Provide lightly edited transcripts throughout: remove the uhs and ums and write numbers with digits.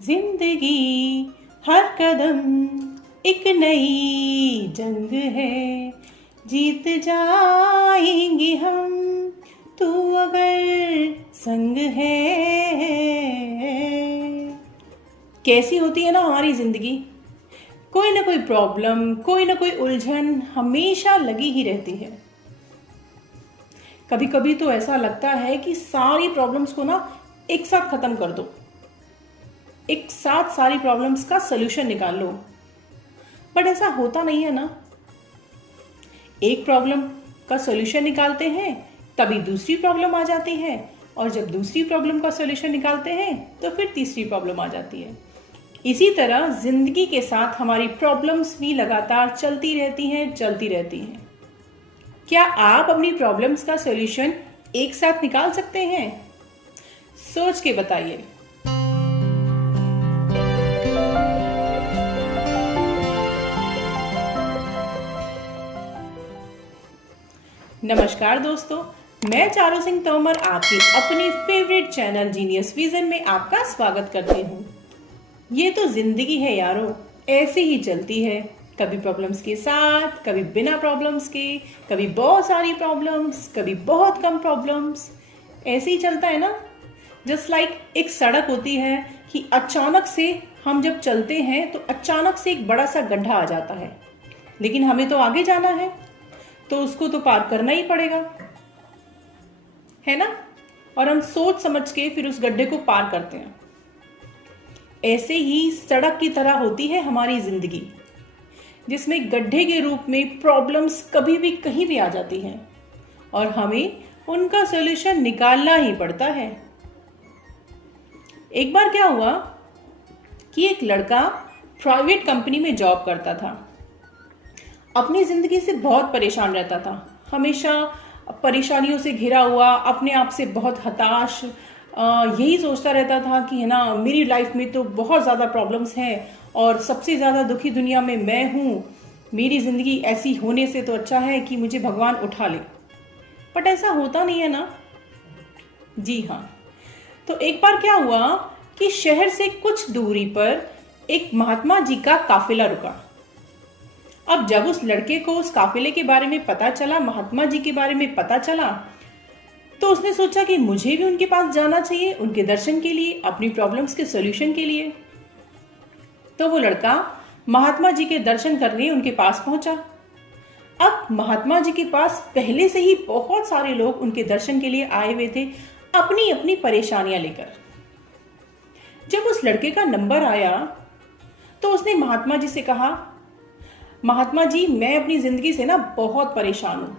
जिंदगी हर कदम एक नई जंग है, जीत जाएंगे हम, तू अगर संग है। कैसी होती है ना हमारी जिंदगी, कोई ना कोई प्रॉब्लम, कोई ना कोई उलझन हमेशा लगी ही रहती है। कभी कभी तो ऐसा लगता है कि सारी प्रॉब्लम्स को ना एक साथ खत्म कर दो, एक साथ सारी प्रॉब्लम्स का सलूशन निकाल लो, बट ऐसा होता नहीं है ना। एक प्रॉब्लम का सॉल्यूशन निकालते हैं तभी दूसरी प्रॉब्लम आ जाती है, और जब दूसरी प्रॉब्लम का सॉल्यूशन निकालते हैं तो फिर तीसरी प्रॉब्लम आ जाती है। इसी तरह जिंदगी के साथ हमारी प्रॉब्लम्स भी लगातार चलती रहती हैं। क्या आप अपनी प्रॉब्लम्स का सॉल्यूशन एक साथ निकाल सकते हैं? सोच के बताइए। नमस्कार दोस्तों, मैं चारू सिंह तोमर आपकी अपनी फेवरेट चैनल जीनियस विजन में आपका स्वागत करती हूँ। ये तो जिंदगी है यारो, ऐसे ही चलती है, कभी प्रॉब्लम्स के साथ, कभी बिना प्रॉब्लम्स के, कभी बहुत सारी प्रॉब्लम्स, कभी बहुत कम प्रॉब्लम्स। ऐसे ही चलता है ना। जस्ट लाइक एक सड़क होती है कि अचानक से हम जब चलते हैं तो अचानक से एक बड़ा सा गड्ढा आ जाता है, लेकिन हमें तो आगे जाना है तो उसको तो पार करना ही पड़ेगा, है ना। और हम सोच समझ के फिर उस गड्ढे को पार करते हैं। ऐसे ही सड़क की तरह होती है हमारी जिंदगी, जिसमें गड्ढे के रूप में प्रॉब्लम्स कभी भी कहीं भी आ जाती हैं और हमें उनका सॉल्यूशन निकालना ही पड़ता है। एक बार क्या हुआ कि एक लड़का प्राइवेट कंपनी में जॉब करता था। अपनी जिंदगी से बहुत परेशान रहता था, हमेशा परेशानियों से घिरा हुआ, अपने आप से बहुत हताश, यही सोचता रहता था कि है ना, मेरी लाइफ में तो बहुत ज़्यादा प्रॉब्लम्स हैं और सबसे ज़्यादा दुखी दुनिया में मैं हूँ। मेरी ज़िंदगी ऐसी होने से तो अच्छा है कि मुझे भगवान उठा ले। बट ऐसा होता नहीं है ना। जी हाँ। तो एक बार क्या हुआ कि शहर से कुछ दूरी पर एक महात्मा जी का काफिला रुका। अब जब उस लड़के को उस काफिले के बारे में पता चला, महात्मा जी के बारे में पता चला, तो उसने सोचा कि मुझे भी उनके पास जाना चाहिए, उनके दर्शन के लिए, अपनी प्रॉब्लम्स के सॉल्यूशन के लिए। तो वो लड़का महात्मा जी के दर्शन करने उनके पास पहुंचा। अब महात्मा जी के पास पहले से ही बहुत सारे लोग उनके दर्शन के लिए आए हुए थे, अपनी अपनी परेशानियां लेकर। जब उस लड़के का नंबर आया तो उसने महात्मा जी से कहा, महात्मा जी, मैं अपनी जिंदगी से ना बहुत परेशान हूँ।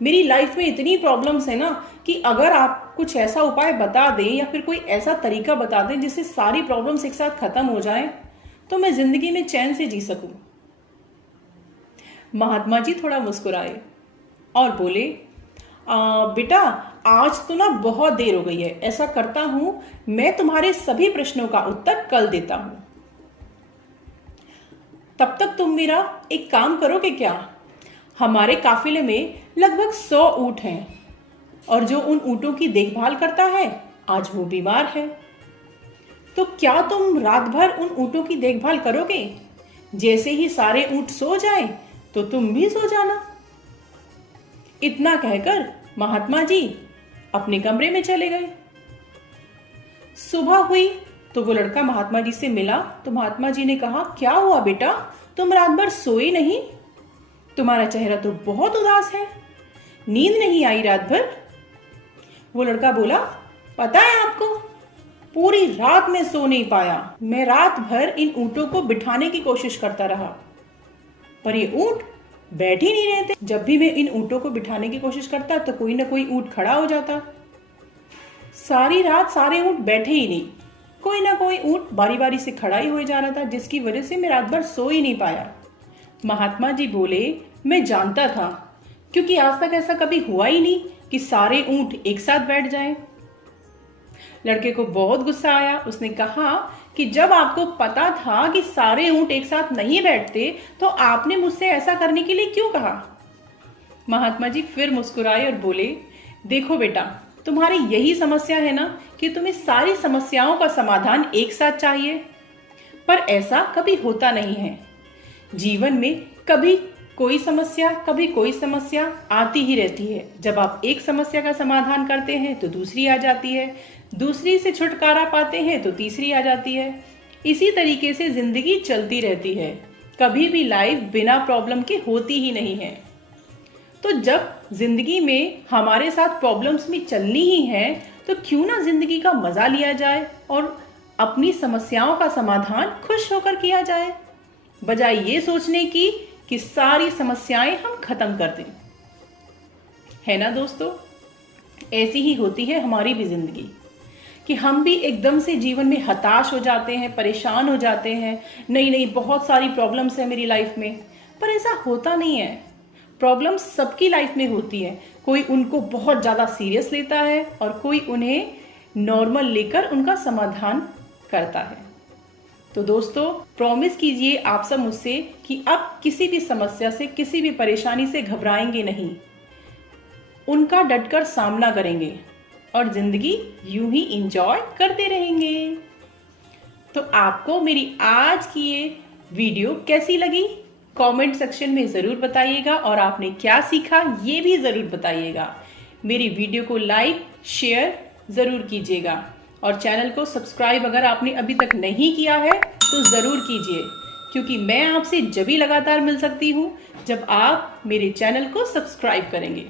मेरी लाइफ में इतनी प्रॉब्लम्स है ना कि अगर आप कुछ ऐसा उपाय बता दें या फिर कोई ऐसा तरीका बता दें जिससे सारी प्रॉब्लम्स एक साथ खत्म हो जाएं, तो मैं जिंदगी में चैन से जी सकूं। महात्मा जी थोड़ा मुस्कुराए और बोले, बेटा, आज तो ना बहुत देर हो गई है, ऐसा करता हूं, मैं तुम्हारे सभी प्रश्नों का उत्तर कल देता हूं। तब तक तुम मेरा एक काम करोगे क्या? हमारे काफिले में लगभग 100 ऊंट हैं और जो उन ऊंटों की देखभाल करता है आज वो बीमार है। तो क्या तुम रात भर उन ऊंटों की देखभाल करोगे? जैसे ही सारे ऊंट सो जाएं तो तुम भी सो जाना। इतना कहकर महात्मा जी अपने कमरे में चले गए। सुबह हुई तो वो लड़का महात्मा जी से मिला तो महात्मा जी ने कहा, क्या हुआ बेटा, तुम रात भर सोए नहीं? तुम्हारा चेहरा तो बहुत उदास है, नींद नहीं आई रात भर? वो लड़का बोला, पता है आपको, पूरी रात में सो नहीं पाया। मैं रात भर इन ऊंटों को बिठाने की कोशिश करता रहा, पर ये ऊंट बैठ ही नहीं रहते। जब भी मैं इन ऊंटों को बिठाने की कोशिश करता तो कोई ना कोई ऊंट खड़ा हो जाता। सारी रात सारे ऊंट बैठे ही नहीं, कोई ना कोई ऊंट बारी बारी से खड़ा ही हो जा रहा था, जिसकी वजह से मैं रात भर सो ही नहीं पाया। महात्मा जी बोले, मैं जानता था, क्योंकि आज तक ऐसा कभी हुआ ही नहीं कि सारे ऊंट एक साथ बैठ जाएं। लड़के को बहुत गुस्सा आया। उसने कहा कि जब आपको पता था कि सारे ऊंट एक साथ नहीं बैठते तो आपने मुझसे ऐसा करने के लिए क्यों कहा? महात्मा जी फिर मुस्कुराए और बोले, देखो बेटा, तुम्हारी यही समस्या है ना कि तुम्हें सारी समस्याओं का समाधान एक साथ चाहिए, पर ऐसा कभी होता नहीं है। जीवन में कभी कोई समस्या आती ही रहती है। जब आप एक समस्या का समाधान करते हैं तो दूसरी आ जाती है, दूसरी से छुटकारा पाते हैं तो तीसरी आ जाती है। इसी तरीके से जिंदगी चलती रहती है। कभी भी लाइफ बिना प्रॉब्लम के होती ही नहीं है। तो जब जिंदगी में हमारे साथ प्रॉब्लम्स में चलनी ही है, तो क्यों ना जिंदगी का मजा लिया जाए और अपनी समस्याओं का समाधान खुश होकर किया जाए, बजाय ये सोचने की कि सारी समस्याएं हम खत्म कर दें। है ना दोस्तों, ऐसी ही होती है हमारी भी जिंदगी कि हम भी एकदम से जीवन में हताश हो जाते हैं, परेशान हो जाते हैं। नहीं, बहुत सारी प्रॉब्लम्स है मेरी लाइफ में, पर ऐसा होता नहीं है। प्रॉब्लम्स सबकी लाइफ में होती है। कोई उनको बहुत ज़्यादा सीरियस लेता है और कोई उन्हें नॉर्मल लेकर उनका समाधान करता है। तो दोस्तों, प्रॉमिस कीजिए आप सब मुझसे कि अब किसी भी समस्या से, किसी भी परेशानी से घबराएंगे नहीं, उनका डटकर सामना करेंगे और जिंदगी यूं ही इंजॉय करते रहेंगे। तो आपको मेरी आज की ये वीडियो कैसी लगी, कमेंट सेक्शन में ज़रूर बताइएगा और आपने क्या सीखा ये भी ज़रूर बताइएगा। मेरी वीडियो को लाइक शेयर ज़रूर कीजिएगा और चैनल को सब्सक्राइब अगर आपने अभी तक नहीं किया है तो ज़रूर कीजिए, क्योंकि मैं आपसे जब भी लगातार मिल सकती हूँ जब आप मेरे चैनल को सब्सक्राइब करेंगे।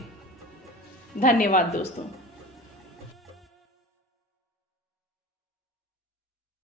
धन्यवाद दोस्तों।